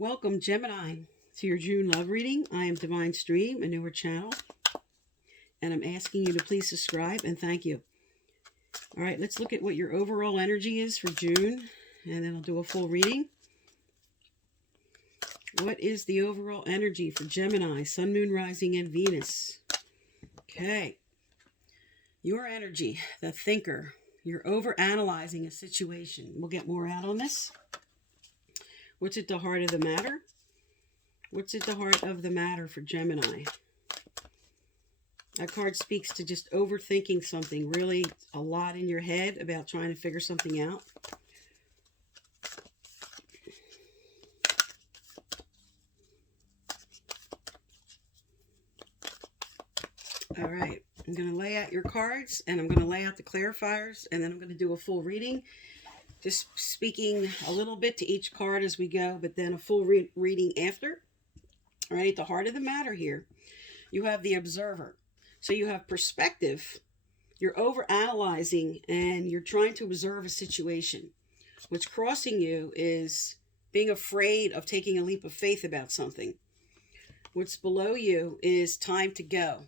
Welcome, Gemini, to your June love reading. I am Divine Stream, a newer channel, and I'm asking you to please subscribe and thank you. All right, let's look at what your overall energy is for June, and then I'll do a full reading. What is the overall energy for Gemini, Sun, Moon, Rising, and Venus? Okay. Your energy, the thinker. You're overanalyzing a situation. We'll get more out on this. What's at the heart of the matter? What's at the heart of the matter for Gemini? That card speaks to just overthinking something, really a lot in your head about trying to figure something out. All right, I'm going to lay out your cards, and I'm going to lay out the clarifiers, and then I'm going to do a full reading. Just speaking a little bit to each card as we go, but then a full reading after. All right, at the heart of the matter here, you have the observer. So you have perspective. You're over-analyzing, and you're trying to observe a situation. What's crossing you is being afraid of taking a leap of faith about something. What's below you is time to go.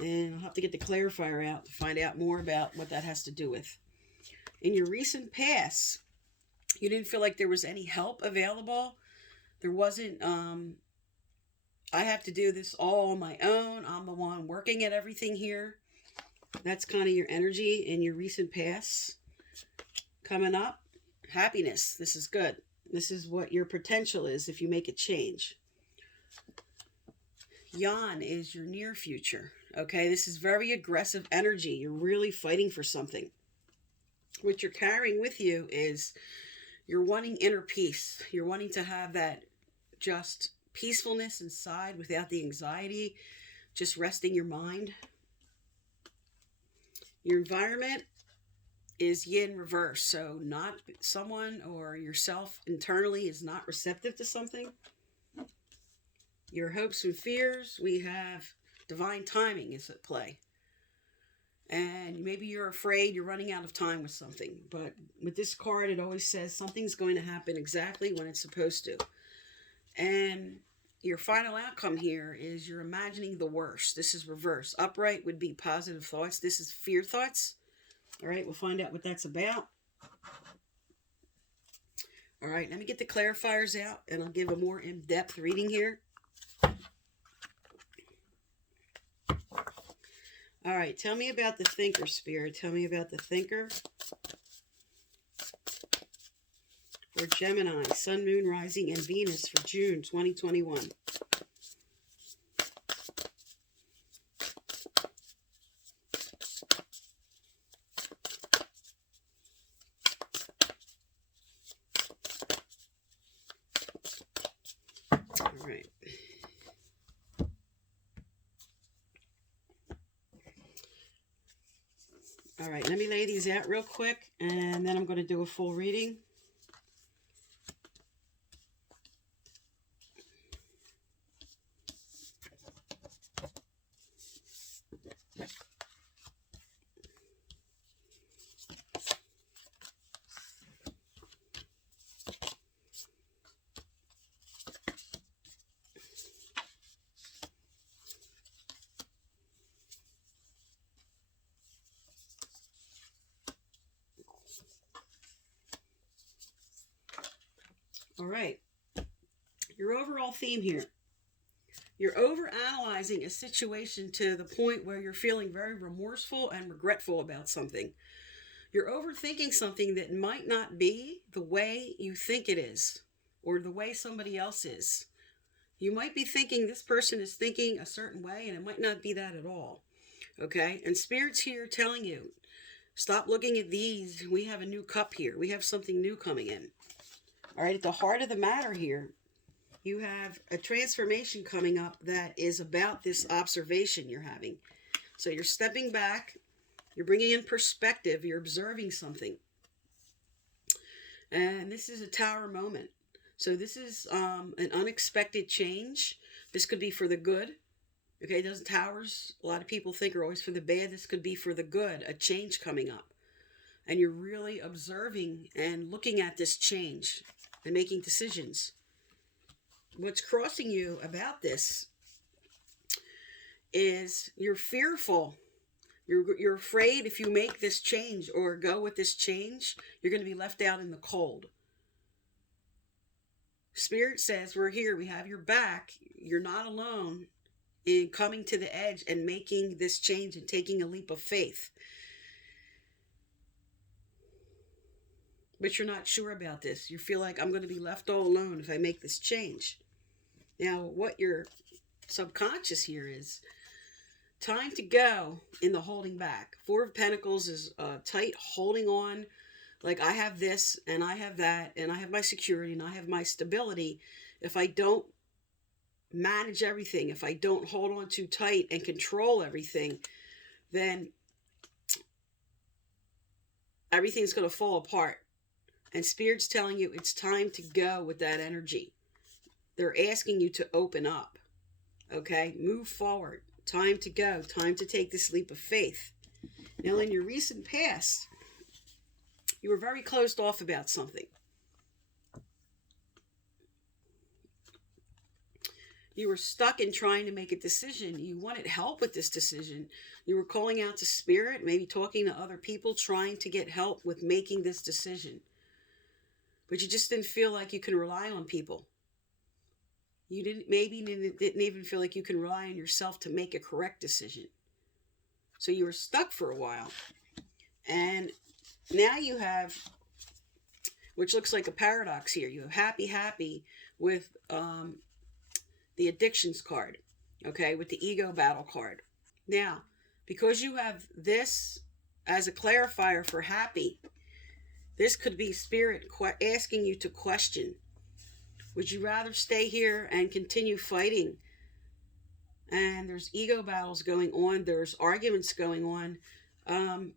And I'll have to get the clarifier out to find out more about what that has to do with. In your recent past, you didn't feel like there was any help available. There wasn't, I have to do this all on my own. I'm the one working at everything here. That's kind of your energy in your recent past. Coming up, happiness. This is good. This is what your potential is if you make a change. Yan is your near future. Okay, this is very aggressive energy. You're really fighting for something. What you're carrying with you is you're wanting inner peace. You're wanting to have that just peacefulness inside without the anxiety, just resting your mind. Your environment is yin reverse. So not someone or yourself internally is not receptive to something. Your hopes and fears, we have divine timing is at play. And maybe you're afraid you're running out of time with something. But with this card, it always says something's going to happen exactly when it's supposed to. And your final outcome here is you're imagining the worst. This is reverse. Upright would be positive thoughts. This is fear thoughts. All right, we'll find out what that's about. All right, let me get the clarifiers out, and I'll give a more in-depth reading here. All right, tell me about the thinker, Spirit. Tell me about the thinker for Gemini, Sun, Moon, Rising, and Venus for June 2021. All right. All right, let me lay these out real quick, and then I'm going to do a full reading. All right, your overall theme here. You're overanalyzing a situation to the point where you're feeling very remorseful and regretful about something. You're overthinking something that might not be the way you think it is, or the way somebody else is. You might be thinking this person is thinking a certain way, and it might not be that at all. Okay, and Spirit's here telling you, stop looking at these. We have a new cup here. We have something new coming in. All right, at the heart of the matter here, you have a transformation coming up that is about this observation you're having. So you're stepping back, you're bringing in perspective, you're observing something. And this is a tower moment. So this is an unexpected change. This could be for the good. Okay, those towers, a lot of people think are always for the bad. This could be for the good, a change coming up. And you're really observing and looking at this change and making decisions. what's crossing you about this is you're fearful. You're afraid if you make this change or go with this change, you're going to be left out in the cold. Spirit says, we're here. We have your back. You're not alone in coming to the edge and making this change and taking a leap of faith. But you're not sure about this. You feel like I'm going to be left all alone if I make this change. Now, what your subconscious here is, time to go in the holding back. Four of Pentacles is tight holding on. Like, I have this and I have that and I have my security and I have my stability. If I don't manage everything, if I don't hold on too tight and control everything, then everything's going to fall apart. And Spirit's telling you it's time to go with that energy. They're asking you to open up. Okay? Move forward. Time to go. Time to take this leap of faith. Now, in your recent past, you were very closed off about something. You were stuck in trying to make a decision. You wanted help with this decision. You were calling out to Spirit, maybe talking to other people, trying to get help with making this decision. But you just didn't feel like you could rely on people. You didn't even feel like you can rely on yourself to make a correct decision. So you were stuck for a while. And now you have, which looks like a paradox here. You have happy with the addictions card. Okay, with the ego battle card. Now, because you have this as a clarifier for happy, this could be Spirit asking you to question. Would you rather stay here and continue fighting? And there's ego battles going on. There's arguments going on.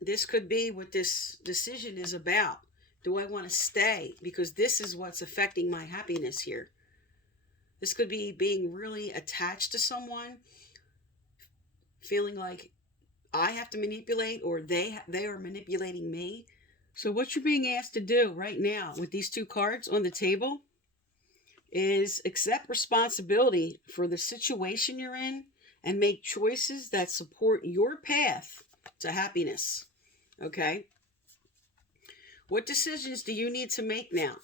This could be what this decision is about. Do I want to stay? Because this is what's affecting my happiness here. This could be being really attached to someone, feeling like I have to manipulate or they are manipulating me. So what you're being asked to do right now with these two cards on the table is accept responsibility for the situation you're in and make choices that support your path to happiness. Okay? What decisions do you need to make now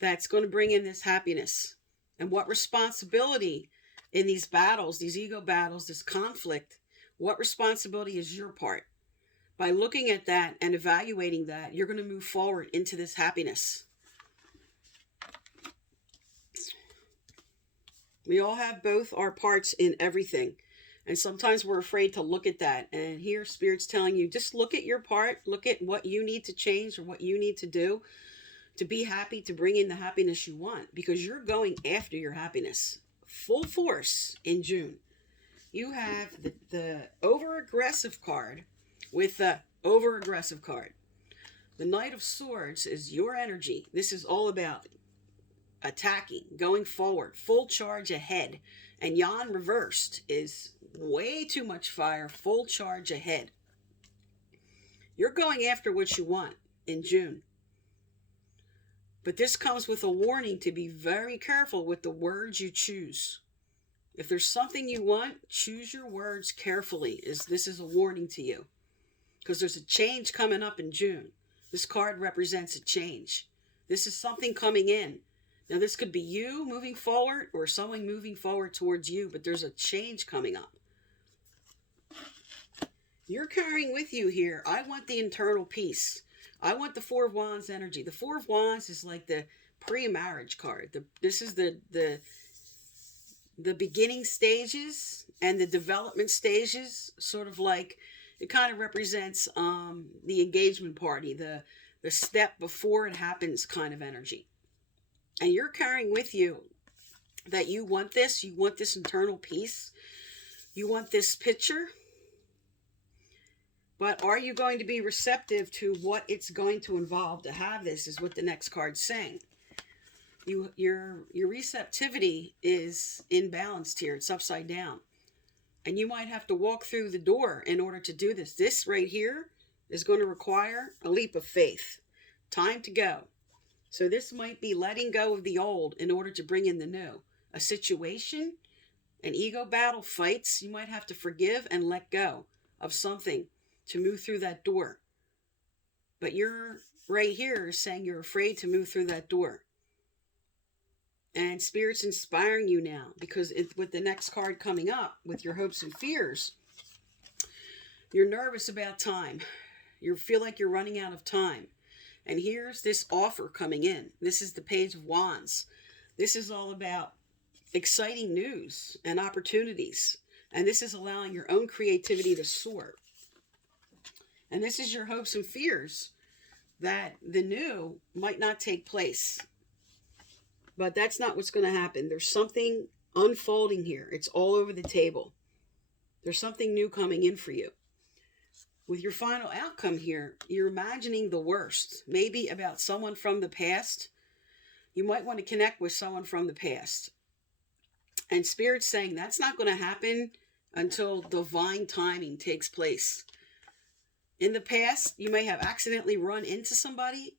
that's going to bring in this happiness? And what responsibility in these battles, these ego battles, this conflict, what responsibility is your part? By looking at that and evaluating that, you're going to move forward into this happiness. We all have both our parts in everything. And sometimes we're afraid to look at that. And here Spirit's telling you, just look at your part. Look at what you need to change or what you need to do to be happy, to bring in the happiness you want. Because you're going after your happiness. Full force in June. You have the over-aggressive card with the over-aggressive card. The Knight of Swords is your energy. This is all about attacking, going forward, full charge ahead. And Yan reversed is way too much fire, full charge ahead. You're going after what you want in June. But this comes with a warning to be very careful with the words you choose. If there's something you want, choose your words carefully. This is a warning to you. Because there's a change coming up in June. This card represents a change. This is something coming in. Now, this could be you moving forward or someone moving forward towards you, but there's a change coming up. You're carrying with you here, I want the internal peace. I want the Four of Wands energy. The Four of Wands is like the pre-marriage card. This is the beginning stages and the development stages, sort of like, it kind of represents the engagement party, the step before it happens kind of energy. And you're carrying with you that you want this internal peace, you want this picture, but are you going to be receptive to what it's going to involve to have this, is what the next card's saying. Your receptivity is imbalanced here. It's upside down. And you might have to walk through the door in order to do this. This right here is going to require a leap of faith. Time to go. So this might be letting go of the old in order to bring in the new. A situation, an ego battle, fights, you might have to forgive and let go of something to move through that door. But you're right here saying you're afraid to move through that door. And Spirit's inspiring you now, because with the next card coming up, with your hopes and fears, you're nervous about time. You feel like you're running out of time. And here's this offer coming in. This is the Page of Wands. This is all about exciting news and opportunities. And this is allowing your own creativity to soar. And this is your hopes and fears that the new might not take place. But that's not what's going to happen. There's something unfolding here. It's all over the table. There's something new coming in for you. With your final outcome here, you're imagining the worst, maybe about someone from the past. You might want to connect with someone from the past. And Spirit's saying that's not going to happen until divine timing takes place. In the past, you may have accidentally run into somebody.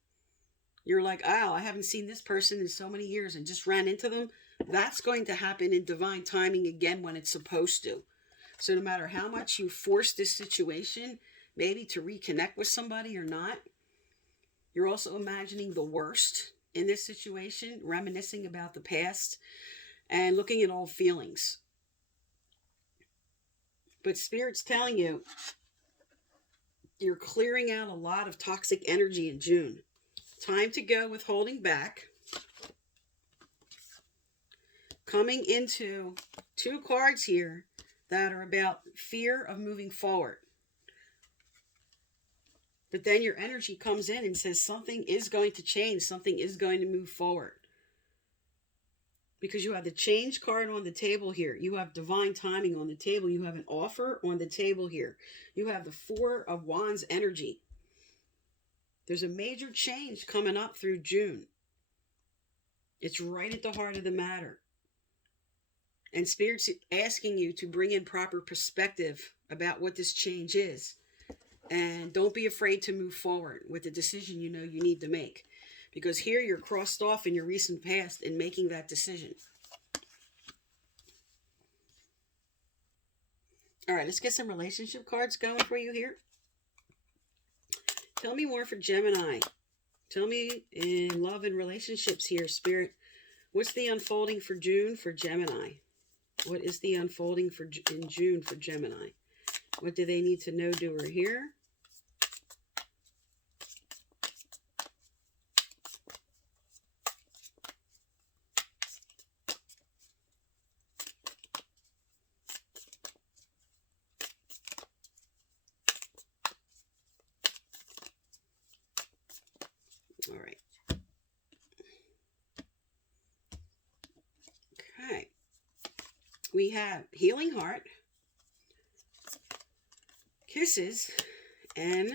You're like, oh, I haven't seen this person in so many years and just ran into them. That's going to happen in divine timing again when it's supposed to. So no matter how much you force this situation, maybe to reconnect with somebody or not, you're also imagining the worst in this situation, reminiscing about the past, and looking at old feelings. But Spirit's telling you, you're clearing out a lot of toxic energy in June. Time to go with holding back. Coming into 2 cards here that are about fear of moving forward. But then your energy comes in and says something is going to change. Something is going to move forward. Because you have the change card on the table here. You have divine timing on the table. You have an offer on the table here. You have the 4 of Wands energy. There's a major change coming up through June. It's right at the heart of the matter. And Spirit's asking you to bring in proper perspective about what this change is. And don't be afraid to move forward with the decision you know you need to make. Because here you're crossed off in your recent past in making that decision. All right, let's get some relationship cards going for you here. Tell me more for Gemini. Tell me in love and relationships here, Spirit. What's the unfolding for June for Gemini? What is the unfolding in June for Gemini? What do they need to know, do, or hear? All right. Okay. We have Healing Heart, Kisses, and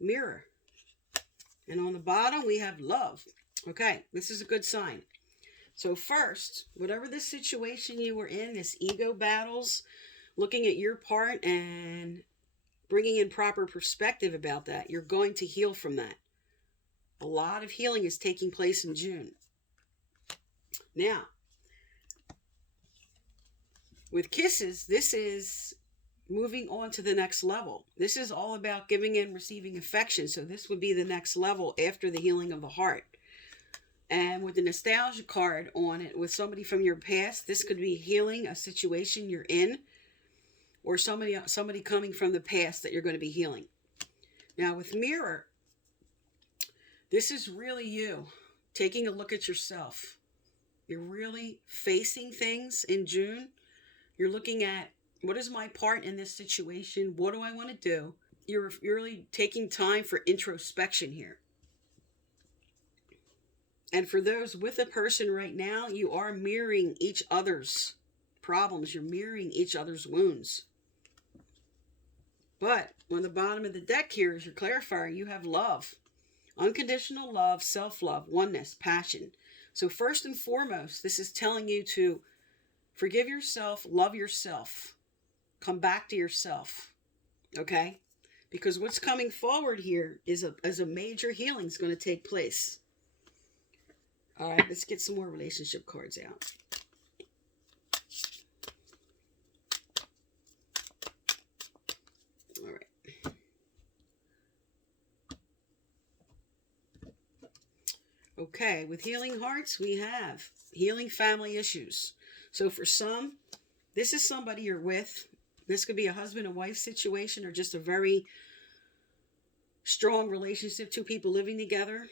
Mirror. And on the bottom, we have Love. Okay, this is a good sign. So first, whatever the situation you were in, this ego battles, looking at your part and bringing in proper perspective about that, you're going to heal from that. A lot of healing is taking place in June. Now, with Kisses, this is moving on to the next level. This is all about giving and receiving affection. So this would be the next level after the healing of the heart. And with the nostalgia card on it, with somebody from your past, this could be healing a situation you're in, or somebody coming from the past that you're going to be healing. Now with Mirror, this is really you taking a look at yourself. You're really facing things in June. You're looking at, what is my part in this situation? What do I want to do? You're really taking time for introspection here. And for those with a person right now, you are mirroring each other's problems. You're mirroring each other's wounds. But on the bottom of the deck here is your clarifier. You have love. Unconditional love, self-love, oneness, passion. So first and foremost, this is telling you to forgive yourself, love yourself. Come back to yourself. Okay? Because what's coming forward here is a major healing is going to take place. All right, let's get some more relationship cards out. All right. Okay, with healing hearts, we have healing family issues. So for some, this is somebody you're with. This could be a husband and wife situation or just a very strong relationship, two people living together.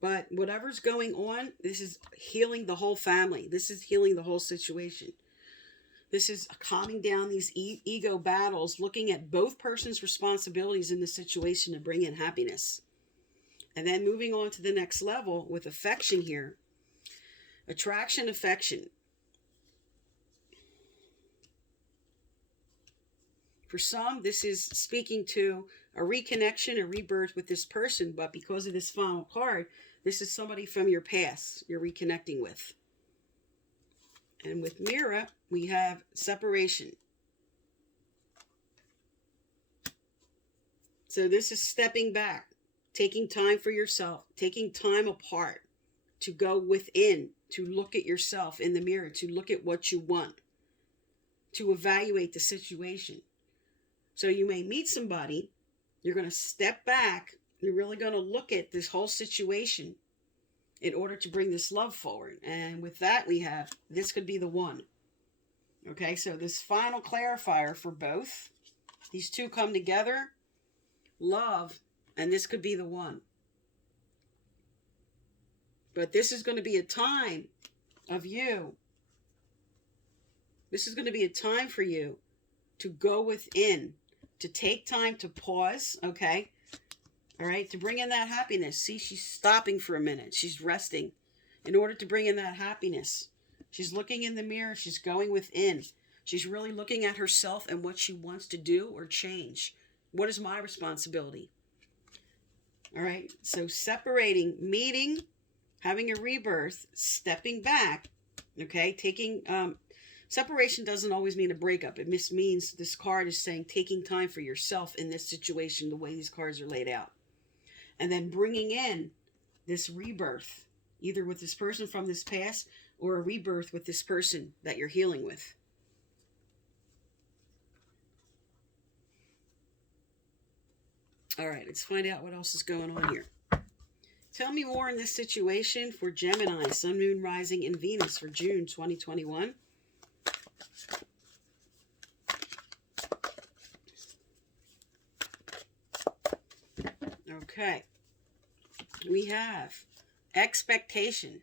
But whatever's going on, this is healing the whole family. This is healing the whole situation. This is calming down these ego battles, looking at both persons' responsibilities in the situation to bring in happiness. And then moving on to the next level with affection here. Attraction, affection. For some, this is speaking to a reconnection, a rebirth with this person. But because of this final card, this is somebody from your past you're reconnecting with. And with Mira, we have separation. So this is stepping back, taking time for yourself, taking time apart to go within, to look at yourself in the mirror, to look at what you want, to evaluate the situation. So you may meet somebody, you're going to step back, you're really going to look at this whole situation in order to bring this love forward. And with that, we have, this could be the one. Okay, so this final clarifier for both, these two come together, love, and this could be the one. But this is going to be a time of you. This is going to be a time for you to go within, to take time to pause, okay? All right, to bring in that happiness. See, she's stopping for a minute. She's resting in order to bring in that happiness. She's looking in the mirror. She's going within. She's really looking at herself and what she wants to do or change. What is my responsibility? All right, so separating, meeting, having a rebirth, stepping back, okay, taking... Separation doesn't always mean a breakup. It means this card is saying taking time for yourself in this situation, the way these cards are laid out. And then bringing in this rebirth, either with this person from this past or a rebirth with this person that you're healing with. All right, let's find out what else is going on here. Tell me more in this situation for Gemini, Sun, Moon, Rising, and Venus for June 2021. Okay, we have expectation.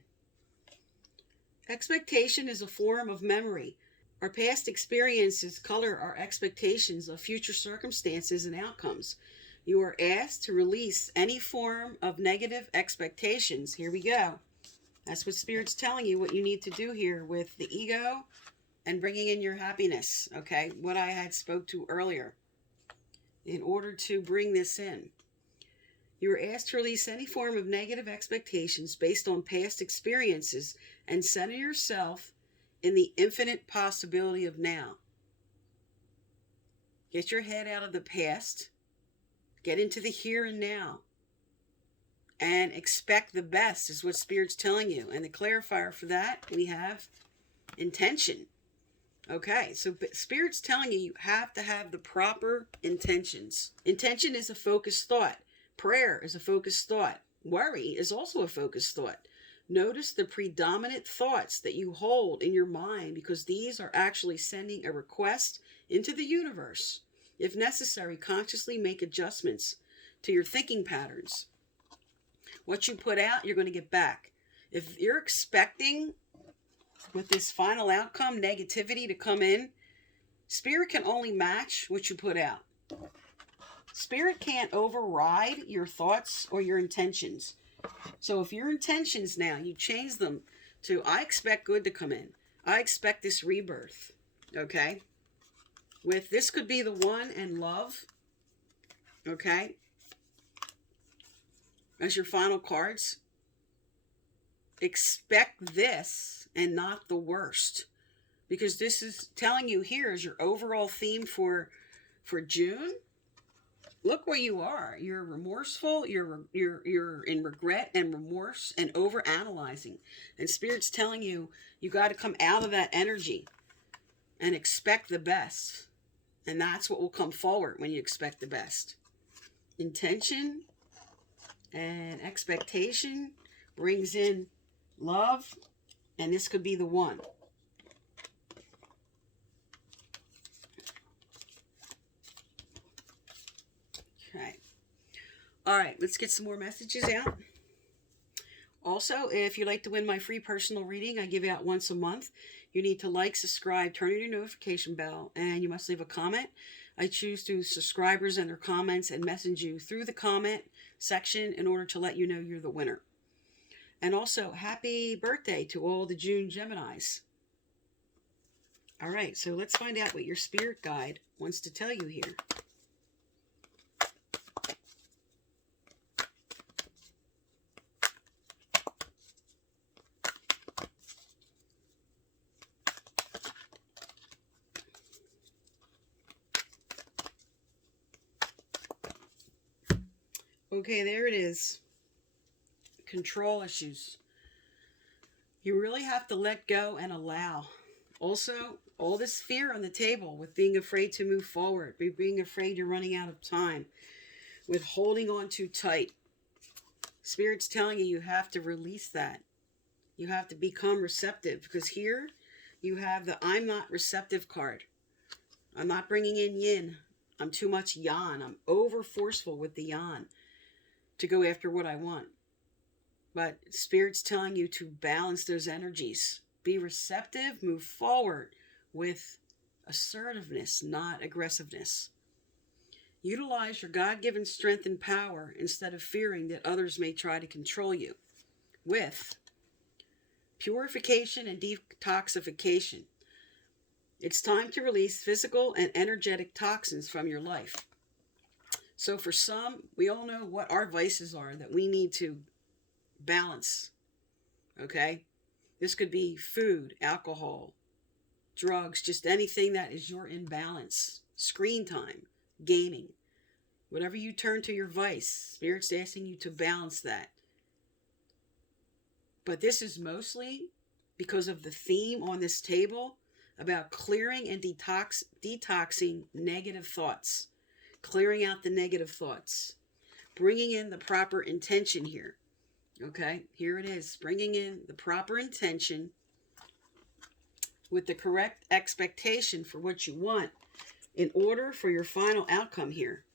Expectation is a form of memory. Our past experiences color our expectations of future circumstances and outcomes. You are asked to release any form of negative expectations. Here we go. That's what Spirit's telling you what you need to do here with the ego and bringing in your happiness, okay? What I had spoke to earlier in order to bring this in. You are asked to release any form of negative expectations based on past experiences and center yourself in the infinite possibility of now. Get your head out of the past. Get into the here and now. And expect the best is what Spirit's telling you. And the clarifier for that, we have intention. Okay, so Spirit's telling you have to have the proper intentions. Intention is a focused thought. Prayer is a focused thought. Worry is also a focused thought. Notice the predominant thoughts that you hold in your mind because these are actually sending a request into the universe. If necessary, consciously make adjustments to your thinking patterns. What you put out, you're going to get back. If you're expecting with this final outcome, negativity to come in, Spirit can only match what you put out. Spirit can't override your thoughts or your intentions. So if your intentions now, you change them to, I expect good to come in. I expect this rebirth. Okay? With this could be the one and love. Okay? As your final cards. Expect this and not the worst. Because this is telling you here is your overall theme for June. look where you are. You're remorseful. You're in regret and remorse and over analyzing. And Spirit's telling you, you got to come out of that energy and expect the best. And that's what will come forward when you expect the best. Intention and expectation brings in love, and this could be the one. Okay. All right, let's get some more messages out. Also, if you'd like to win my free personal reading, I give it out once a month. You need to like, subscribe, turn on your notification bell, and you must leave a comment. I choose to subscribers and their comments and message you through the comment section in order to let you know you're the winner. And also, happy birthday to all the June Geminis. All right, so let's find out what your spirit guide wants to tell you here. Okay, there it is. Control issues. You really have to let go and allow. Also, all this fear on the table with being afraid to move forward, being afraid you're running out of time, with holding on too tight. Spirit's telling you, you have to release that. You have to become receptive, because here you have the I'm not receptive card. I'm not bringing in yin. I'm too much yang. I'm over forceful with the yang to go after what I want. But Spirit's telling you to balance those energies. Be receptive, move forward with assertiveness, not aggressiveness. Utilize your God-given strength and power instead of fearing that others may try to control you. With purification and detoxification. It's time to release physical and energetic toxins from your life. So for some, we all know what our vices are that we need to balance. Okay? This could be food, alcohol, drugs, just anything that is your imbalance. Screen time, gaming. Whatever you turn to your vice, Spirit's asking you to balance that. But this is mostly because of the theme on this table about clearing and detoxing negative thoughts. Clearing out the negative thoughts. Bringing in the proper intention here. Okay, here it is. Bringing in the proper intention with the correct expectation for what you want in order for your final outcome here.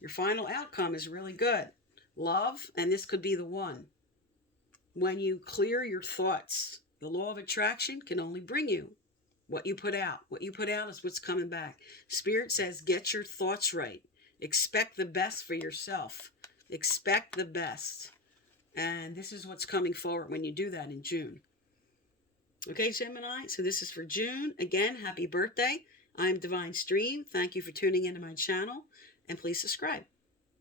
Your final outcome is really good. Love, and this could be the one. When you clear your thoughts, the law of attraction can only bring you what you put out. What you put out is what's coming back. Spirit says, get your thoughts right. Expect the best for yourself. Expect the best. And this is what's coming forward when you do that in June. Okay, Gemini, so this is for June. Again, happy birthday. I'm Divine Stream. Thank you for tuning into my channel, and please subscribe.